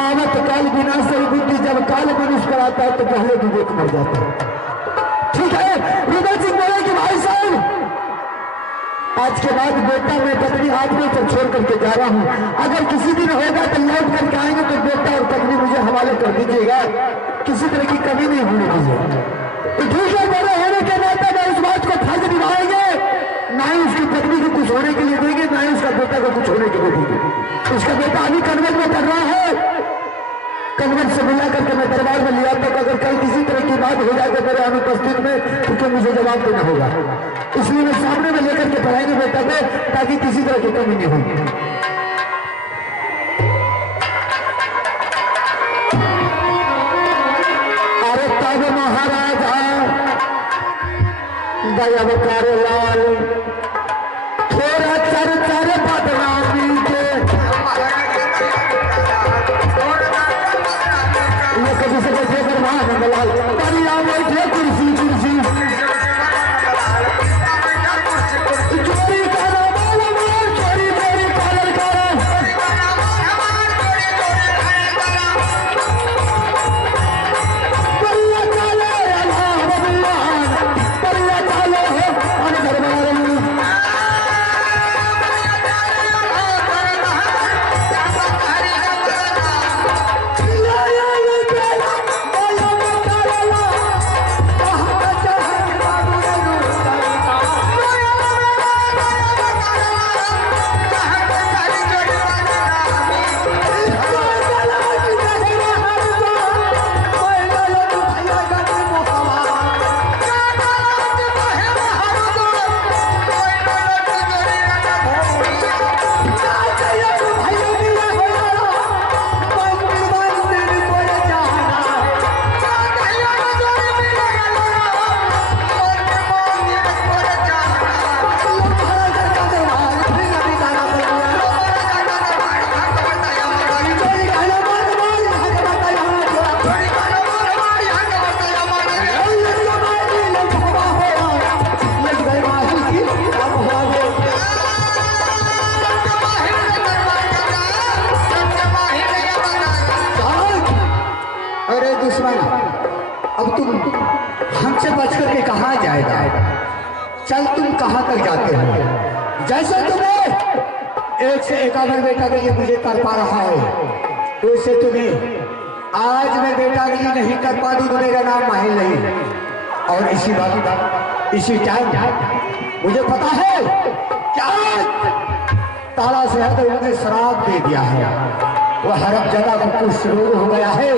आवत काल बिना सही बुद्धि, जब काल मनुष्य पर आता है तो पहले विवेक मर जाता है। ठीक है, हृदय सिंह बोले कि भाई साहब आज के बाद बेटा मैं पत्नी आदमी पर छोड़ करके जा रहा हूँ, अगर किसी दिन होगा तो लौट करके आएंगे तो बेटा और पत्नी मुझे हवाले कर दीजिएगा, किसी तरह की कमी नहीं होने दीजिएगा। तो ठीक है, बड़े होने के नाते मैं उस बात को फर्ज निभाएंगे, ना ही उसकी पत्नी को कुछ होने के लिए देंगे, ना ही उसका बेटा को कुछ होने के लिए देंगे। उसका बेटा अभी कन्वेंट में पढ़ रहा है, कन्वेंट से मिला करके मैं दरबार में लिया तक अगर कहीं किसी तरह की बात हो जाए तो मेरे अनुपस्थित में क्योंकि मुझे जवाब देना होगा, इसलिए मैं सामने में लेकर के पढ़ाएंगे बेटा को, ताकि किसी तरह की कमी नहीं होगी। अरे तब महाराजा दयावकार लाल थोड़ा चर चर बदनामी के कभी से बैठे कर महानंदलाल परिया बैठे कुर्सी कुर्सी चोरी करो बोलो बोल चोरी चोरी पालन करो परिया चालो अल्लाह भगवान परिया चालो हम दरबार हमसे बच करके कहाँ जाएगा? चल तुम कहाँ तक जाते हो? जैसे तुम्हें एक से एकावन बेटा के लिए मुझे कर पा रहा है, वैसे तुम्हें आज मैं बेटा के लिए नहीं कर पा दूं तो मेरा नाम माहिल नहीं। और इसी बात इसी टाइम मुझे पता है क्या ताला से है तो उन्होंने शराब दे दिया है, वह हरब जगह को कुछ रोग हो गया है,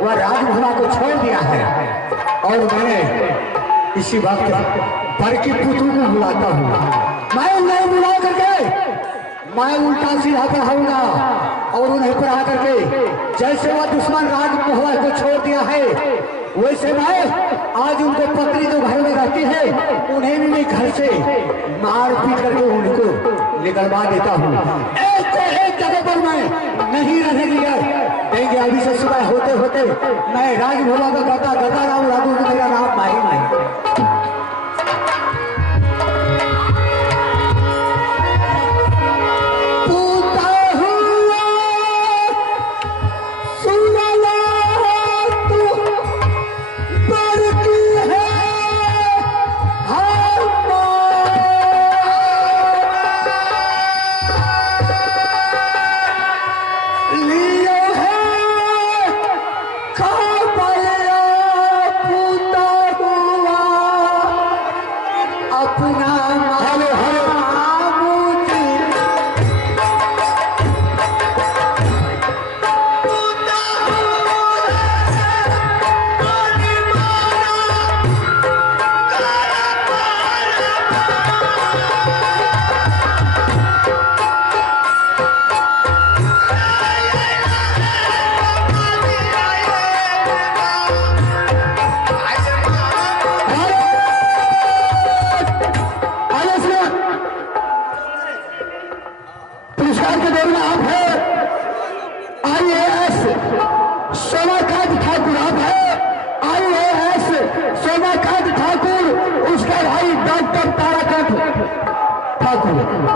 वह राजभुला को छोड़ दिया है। और मैं इसी वक्त बड़की पुतू को बुलाता हूँ, मैं उन्हें बुला करके मैं उल्टा सीधा पढ़ाऊंगा और उन्हें पढ़ा करके जैसे वह दुश्मन राजभुला को छोड़ दिया है वैसे मैं आज उनको पत्नी जो घर में रहती है उन्हें भी मैं घर से मार पीट करके उनको निकलवा देता हूँ। एक को एक जगह पर मैं नहीं रहने दिया देंगे। अभी से सुबह होते होते मैं राजभोला का गदा गदा राम उड़ा दूंगा, मेरा नाम माही नहीं।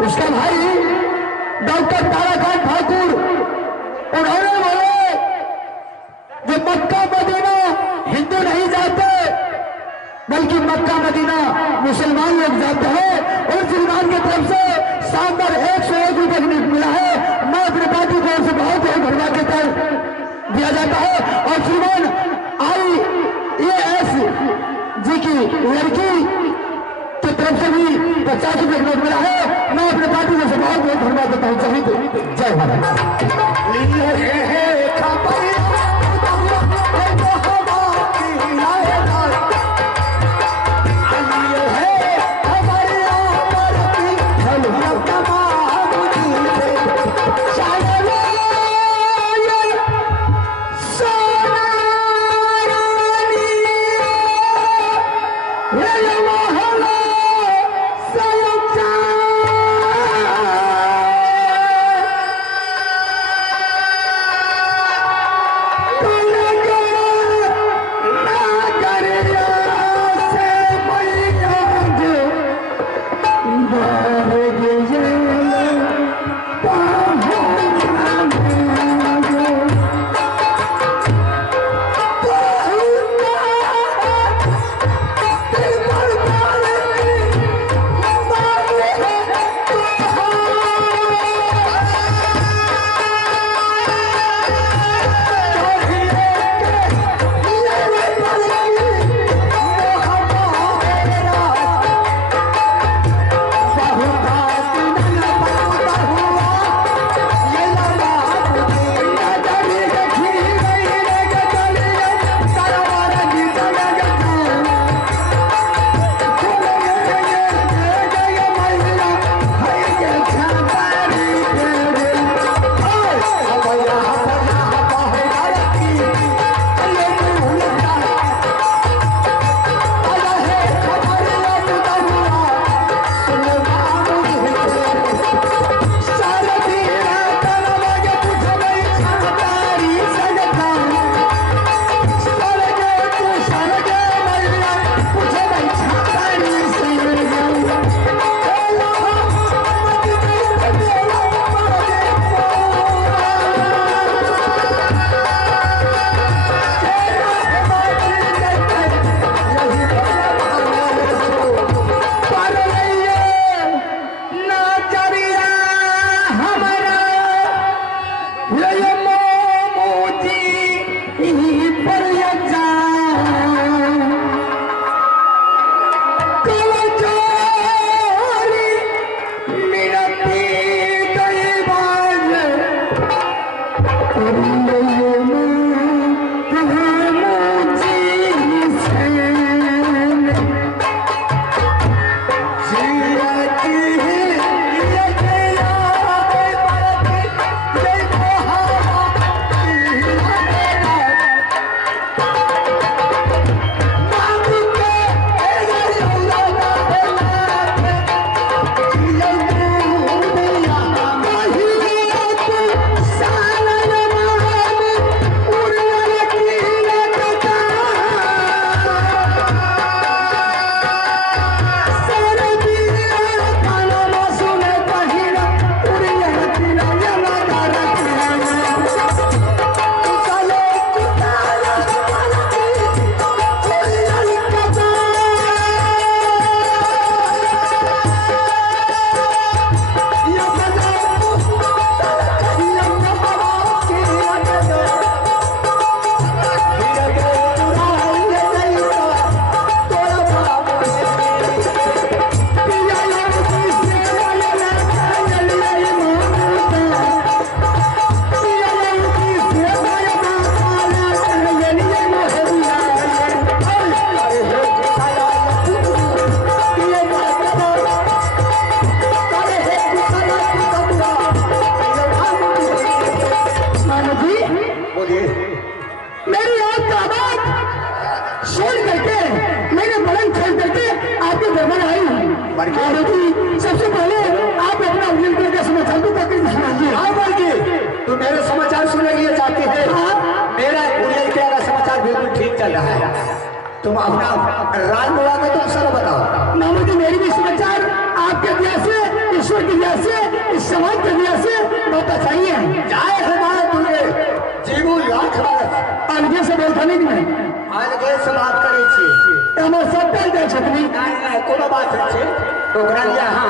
उसका भाई डॉक्टर ताराकांत ठाकुर, उन्होंने बोले जाता है। और श्रीमान IAS जी की लड़की की तरफ से भी 50 रुपये नोट मिला है। मैं अपने पार्टी में से बहुत बहुत धन्यवाद देता हूँ। जय भारत। सबसे पहले आप अपना उम्मीदवार का समाचार तो तक सुनाइए। हाँ बल्कि तो मेरे समाचार सुनने के लिए चाहते हैं। मेरा उम्मीदवार का समाचार बिल्कुल ठीक चल रहा है। तुम अपना राज बुला के तुम सर बताओ। मामू जी मेरी भी समाचार आपके दया से, ईश्वर की दया से, इस समाज की दया से बहुत अच्छा ही है। जाए हमारा तुझे जीवो लाख बार अलगे से बोलता नहीं मैं अलगे से बात करे छी हमर सब दे दे छतनी नहीं कोनो बात छै ओकरा लिया। हां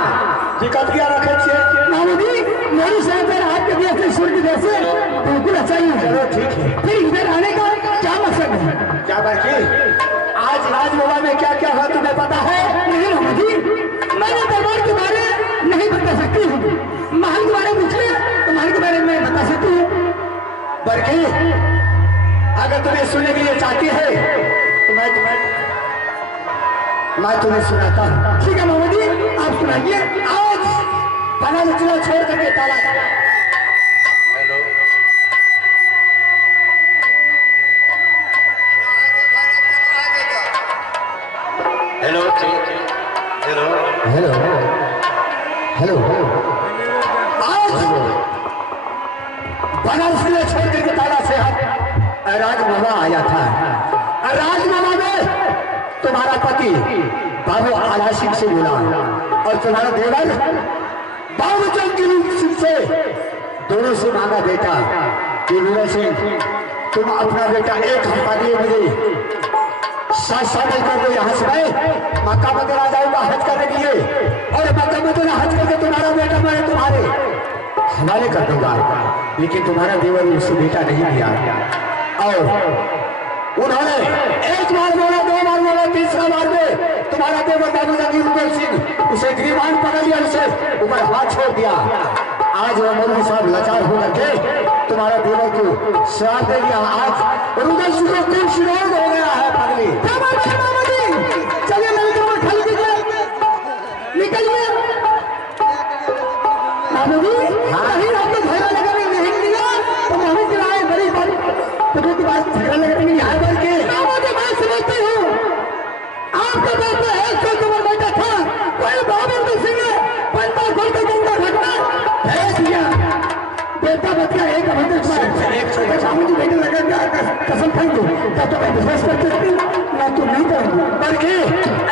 दिक्कत क्या रखे छे मामू जी मेरी समाचार आपके दया से, ईश्वर की दया से बिल्कुल अच्छा ही हैं। चलो ठीक है, फिर इधर आने का क्या मकसद है? क्या बाकी आज राजमहल में क्या क्या हुआ तुम्हें पता है? नहीं मामा जी, मैंने दरबार के बारे नहीं बता सकती हूँ। महल के बारे में पूछे तो महल के बारे में बता सकती हूँ। बरकी अगर तुम्हें सुनने के लिए चाहती है तो मैं तुम्हें सुनाता हूँ। ठीक है मामा जी, आप सुनाइए। आज पना लचना छोड़ करके ताला। हेलो हेलो हेलो हेलो आज बनारस किला छोड़ करके ताला से राजमामा आया था। राजमामा में तुम्हारा पति बाबू आला सिंह से मिला और तुम्हारा देवर बाबू जंगीर सिंह से दोनों से मांगा बेटा कि वीर सिंह तुम अपना बेटा एक हफ्ता दिए मुझे 7 साल कर दो यहाँ से मैं मक्का मदीना जाऊंगा हज करने के लिए और मक्का मदीना हज करके तुम्हारा बेटा मैं तुम्हारे हवाले कर दूंगा। लेकिन तुम्हारा देवर उसे बेटा नहीं दिया और उन्होंने एक बार बोला, 2 बार बोला, 3रा बार में तुम्हारा देवर बाबू जंगीर सिंह उसे गिरबान पकड़ लिया, उसे ऊपर हाथ छोड़ दिया। आज वो मौलवी साहब लाचार होकर के तुम्हारा देवर को श्राप दे दिया। आज रुदल सिंह को खून शिरोग हो गया है पगली। मामा जी चलिए मेरे कमर खाली कीजिए, निकलिए। मामा जी कहीं आपको झगड़ा लगाने नहीं दिया तो मामा जी आए बड़ी बात तो की बात झगड़ा लगाने नहीं आए। बल्कि मामा जी बात समझते हो, आपके बाप में 100 कमर बैठा था, कोई बाबू सिंह ने 50 घोड़ का गंगा घटना भेज दिया। बेटा बच्चा एक मामू जी बेटे लगा कसम खाई दो क्या तो मैं विश्वास कर सकती हूँ ना तो नहीं करूँगी। बल्कि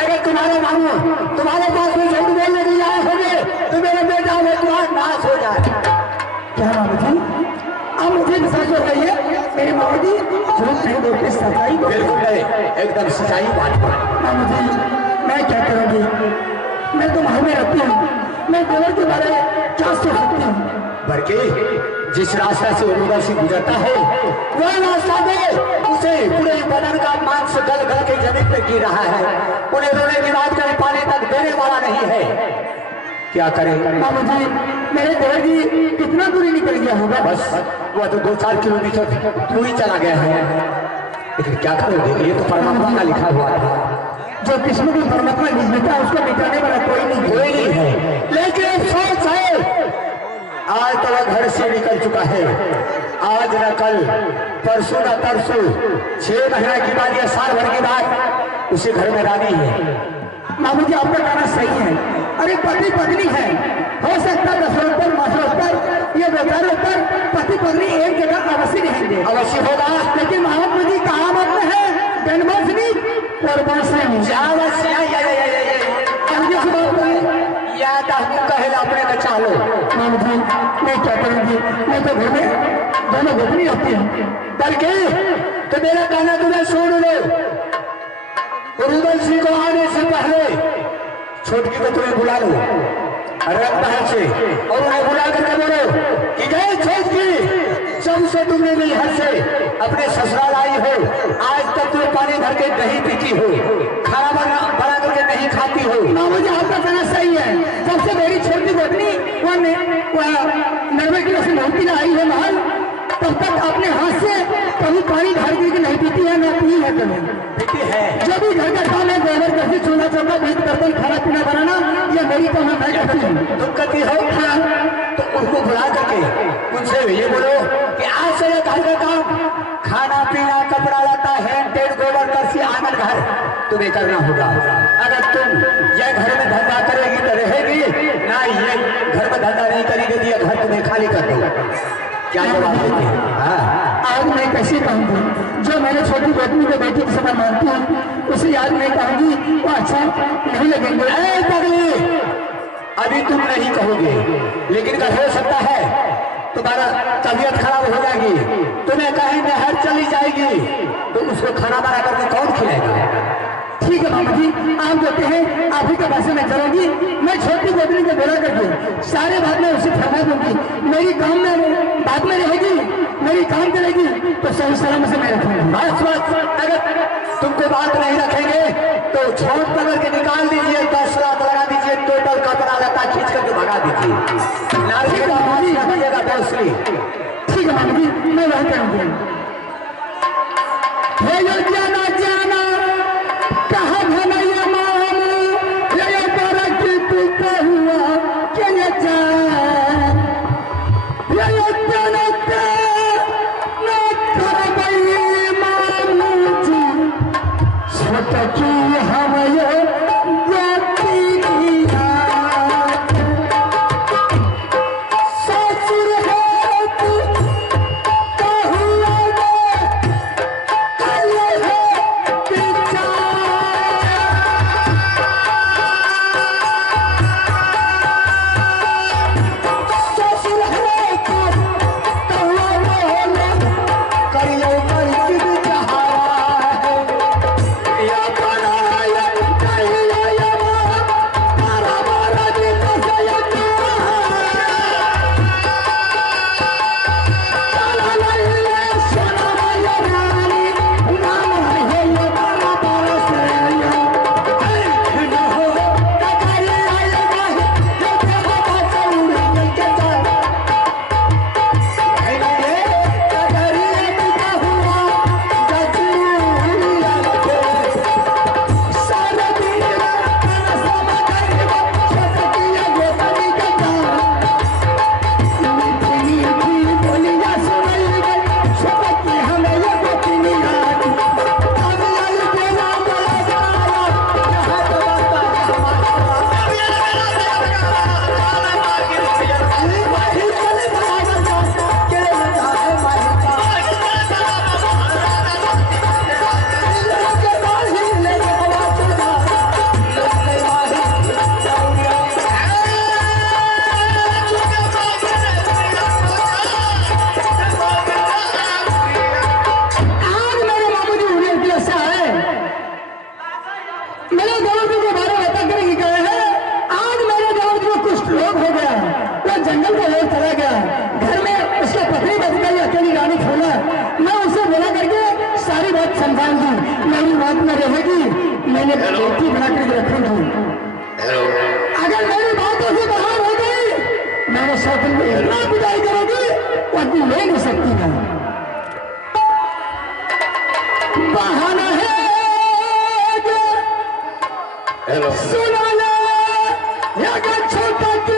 अगर तुम्हारे मामू तुम्हारे पास में झूठ बोलने के लिए आए होंगे तो मेरा बेटा वो तुम्हारा नाश हो जाए। क्या मामू जी आप मुझे विश्वास हो गई है? मेरे मामू जी झूठ नहीं बोलते, सच्चाई बिल्कुल नहीं, एकदम सच्चाई बात है। मामू जी मैं क्या करूँगी? मैं तो महल में रहती हूँ, मैं देवर के बारे में क्या सोच सकती हूँ? बल्कि जिस रास्ता से उर्वरा सिंह गुजरता है वह रास्ता में उसे पूरे बदन का मांस गल गल के जमीन पे गिर रहा है। उन्हें रोने की बात कहीं पानी तक देने वाला नहीं है। क्या करें? मामू जी मेरे देवर जी कितना दूरी निकल गया होगा? बस वो तो 2-4 किलोमीटर दूर ही चला गया है। लेकिन क्या करोगे? ये तो परमात्मा का लिखा हुआ था। जो किस्म को परमात्मा लिख देता है उसको मिटाने वाला कोई नहीं है। लेकिन अफसोस है आज तो वह घर से निकल चुका है। आज न कल, परसों न तरसों, 6 महीना की बाद या साल भर के बाद उसे घर में रानी है। मामू जी आपका कहना सही है। अरे पति पत्नी है, हो सकता है दशरथपुर मासरोत्तर ये बेचारोत्तर पति पत्नी एक जगह अवश्य रहेंगे, अवश्य होगा। लेकिन महात्मा जी कहावत में है जन्माष्टमी अपने का चालो। मामू जी मैं क्या करूँगी? मैं तो घर में दोनों गोपनी होती है। बल्कि तो मेरा कहना तुम्हें सुन लो, रुदल सिंह को आने से पहले छोटकी को तुम्हें बुला लो रंग महल से और उन्हें बुला करके बोलो कि गए छोटकी, जब से तुमने मेरी हद से अपने ससुराल आई हो आज तक तुम पानी भर के नहीं पीती हो, खाना बना करके नहीं खाती हो। मामू जी आपका कहना सही है। सबसे मेरी छोटी गोपनी नर्मदा की लक्ष्मी भक्ति आई है महल, तब तक अपने हाथ से कभी पानी भर करके नहीं पीती है, मैं पी है कभी पीती है। जो भी घर का काम है गोबर करके चूल्हा चौका भीत बर्तन खाना पीना बनाना ये मेरी काम है, मैं करती हूँ। तुम करती हो? हाँ। तो उनको बुला करके उनसे ये बोलो कि आज से ये घर का काम, खाना पीना, कपड़ा लता, हैंड टेड, गोबर करसी, आंगन घर तुम्हें करना होगा। अगर तुम ये घर में धंधा करेगी तो रहेगी ना, ये घर में धंधा नहीं करेगी तो ये घर तुम्हें खाली कर दो। क्या जवाब देती है? हाँ। आज मैं कैसे कहूँगी? जो मैंने छोटी बेटी को बेटी की समान मानती हूँ उसे आज मैं कहूँगी वो अच्छा नहीं लगेंगे। पगली अभी तुम नहीं कहोगे, लेकिन अगर हो सकता है तुम्हारा तबीयत खराब हो जाएगी, तुम्हें कहीं नहर चली जाएगी तो उसको खाना बना करके कौन खिलाएगा? ठीक है मामा जी आप कहते हैं आप ही के पास में चलूंगी। मैं छोटी गोपनी को बोला करके सारे बात में उसे फरमा दूंगी। मेरी काम में बात में रहेगी, मेरी काम करेगी। सही सलामत से मैं रखूंगा। बस अगर तुमको बात नहीं रखेंगे तो छोड़ पकड़ के निकाल दीजिए, 10 लाख लगा दीजिए, टोटल कपड़ा लता खींच करके भगा दीजिए। नारी का आवाज रखिएगा बेसुरी। ठीक है मामू जी, मैं वही करूँगी। जाना जाना कहा भनैया मामू ये बरक तू हुआ के ये जान ये जनता न करबई मामू जी छोटकी हम ये गोतिनिया ससुर है तू कहुआ जंगल को ले चला गया, घर में उसका पत्नी बच गई, अकेली रानी खोला। मैं उसे बोला करके सारी बात संभाल दी, मेरी बात में रहेगी, मैंने बेटी बना करके रखूंगी। अगर मेरी बात ऐसे बाहर हो गई मैंने शौकन में इतना पिटाई करोगी वो आदमी ले नहीं सकती मैं। बहाना है सुना ले अगर छोटा की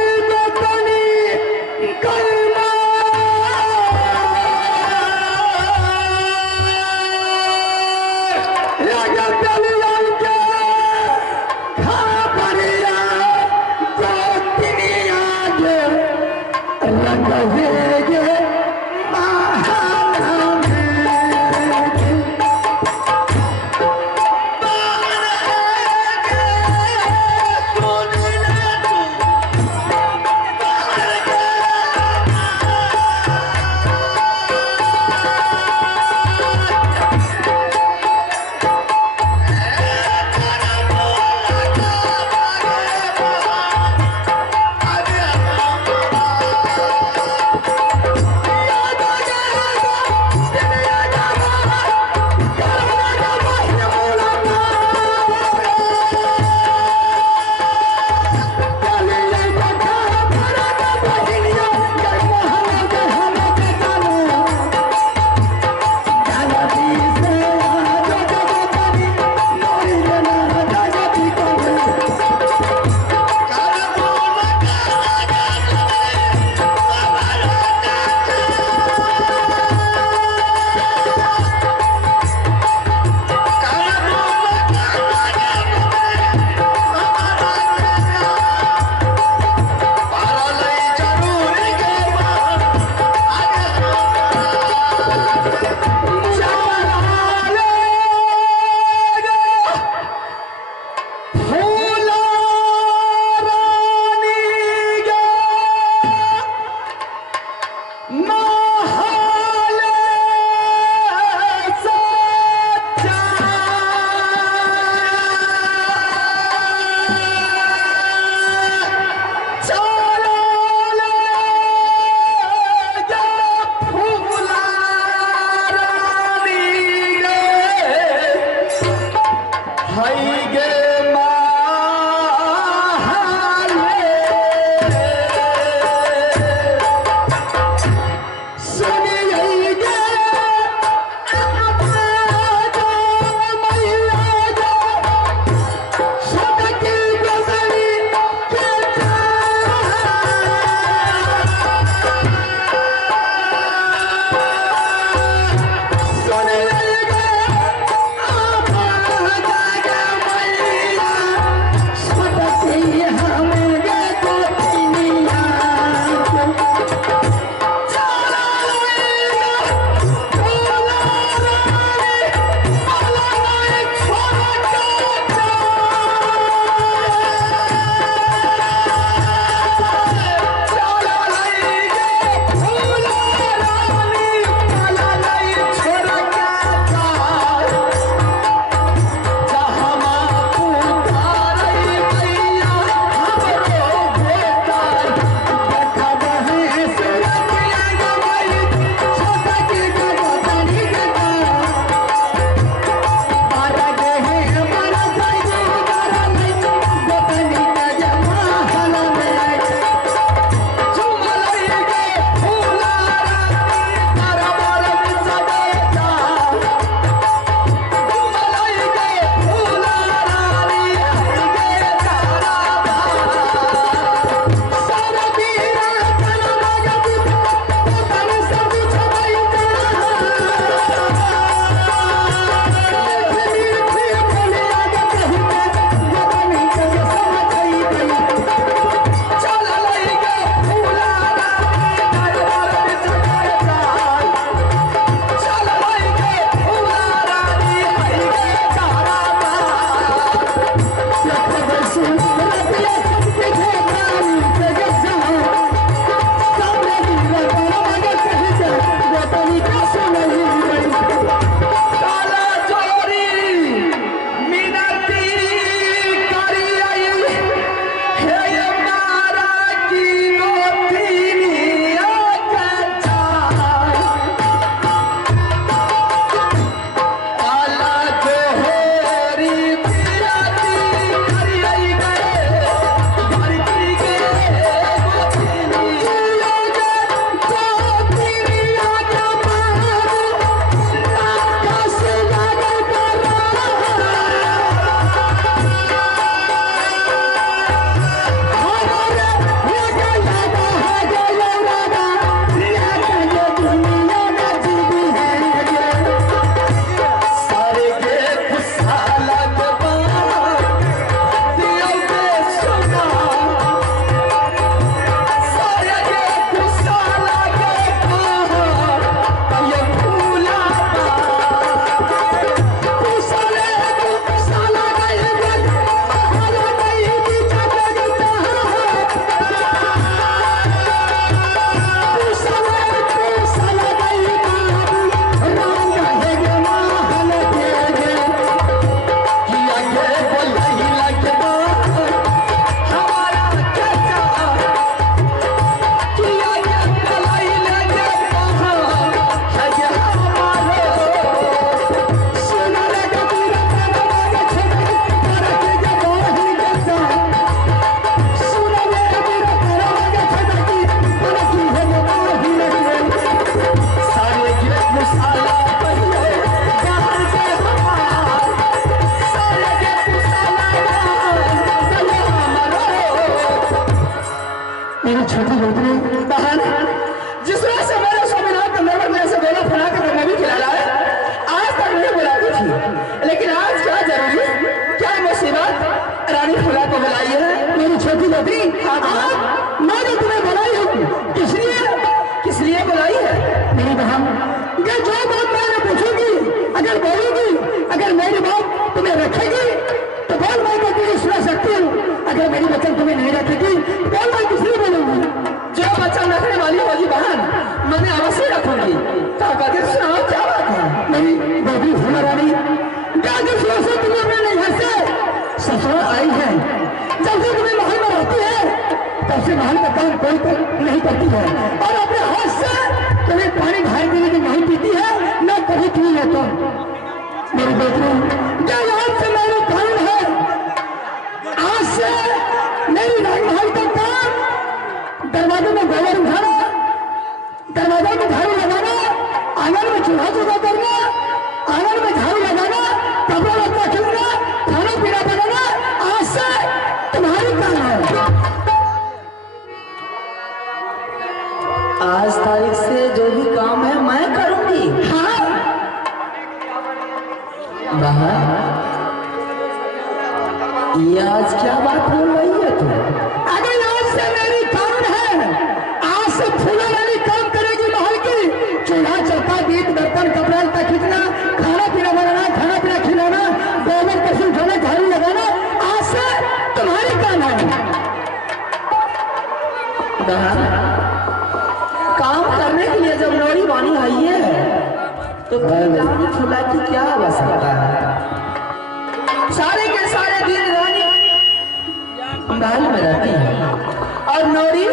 छोटी रोटनी बहन, जिस वजह से मेरे स्वामीनाथ नंदनवर ने ऐसे बोला फना के मैं भी खिला लाए, आज तक नहीं बुलाती थी, लेकिन आज क्या जरूरी, क्या मुसीबत रानी फुला को बुलाई है? मेरी छोटी बेटी, आज मैं जो तुम्हें बुलाई हूँ, किस लिए बुलाई है? मेरी बहन, ये जो बात मैंने पूछूंगी, अगर बोलूंगी, अगर मेरी बात तुम्हें रखेगी तो बोल, मैं तो तुझे सुना सकती हूँ। अगर मेरी वचन तुम्हें नहीं रखेगी तो बोल, मैं किस लिए बोलूंगी? जो वचन रखने वाली होगी बहन, मैंने अवश्य रखूंगी। क्या कहते सुनाओ, क्या बात है? मेरी बेटी फूला रानी, जिस वजह से तुम्हें अपने नैहर से ससुराल आई है, जब से तुम्हें महल में रहती है तब से महल का काम कोई तो नहीं करती है, और अपने हाथ से कभी पानी ढाई देने की नहीं पीती है, न कभी पी है। तो मेरी बेटी, जो आज से मेरे कानून है, आज से मेरी राजमहल का काम, दरवाजे में गोबर उठाना, दरवाजे में झाड़ू लगाना, आंगन में चूल्हा चूल्हा करना, आंगन में झाड़ू लगाना, कपड़ा लत्ता खिलना, खाना पीना बनाना, आज से तुम्हारी काम है। आज तारीख से जो भी काम है मैं करूंगी। हाँ, बहन, ये आज क्या बात बोल रही है तू? अगर आज से मेरी कानून है, आज से फूला रानी काम करेगी महल की, चूल्हा चौका दीप बर्तन कपड़ा लत्ता खींचना, खाना पीना बनाना, खाना पीना खिलाना, गोबर कसूर उठाना, झाड़ू लगाना, आज से तुम्हारी काम है। बहन, काम करने के लिए जब नौरी वानी आई है तो रानी फुला की क्या आवश्यकता है? सारे के सारे दिन रानी महल में रहती है, और नौरी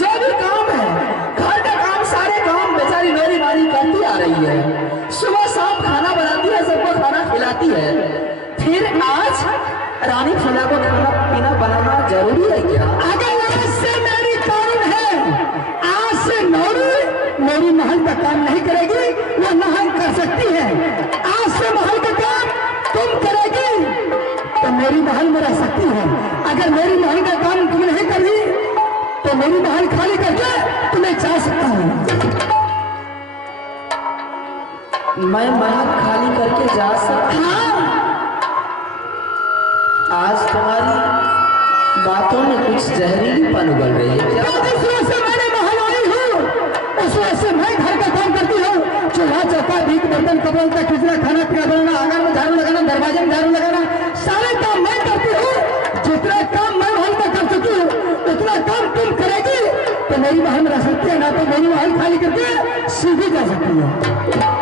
जो भी काम है, घर का काम, सारे काम बेचारी नौरी वानी करती आ रही है। सुबह शाम खाना बनाती है, सबको खाना खिलाती है। फिर आज रानी फुला को खाना पीना बनाना जरूरी है क्या? अगर आज से मेरी कानून है, आज से नौरी मेरी महल का काम नहीं करेगी, वो महल कर सकती है। आज से महल का काम तुम करेगी तो मेरी महल में रह सकती है। अगर मेरी महल का काम तुम नहीं करी तो मेरी महल खाली करके तुम्हें जा सकता हूँ। मैं महल खाली करके जा सकता? हाँ, आज तुम्हारी बातों में कुछ जहरीलीपन उगल रही है क्या? जिस वजह से मैंने महल आई हूँ, उस वजह से मैं घर का काम करती हूँ, चूल्हा चौका दीप बर्तन कपड़ा लत्ता खींचना, खाना पीना बनाना, आंगन में झाड़ू लगाना, दरवाजे में झाड़ू लगाना, सारे काम मैं करती हूँ। जितना काम मैं महल में कर चुकी हूँ, उतना काम तुम करेगी तो मेरी महल में रह सकती है, ना तो मेरी महल खाली करके सीधी जा सकती है।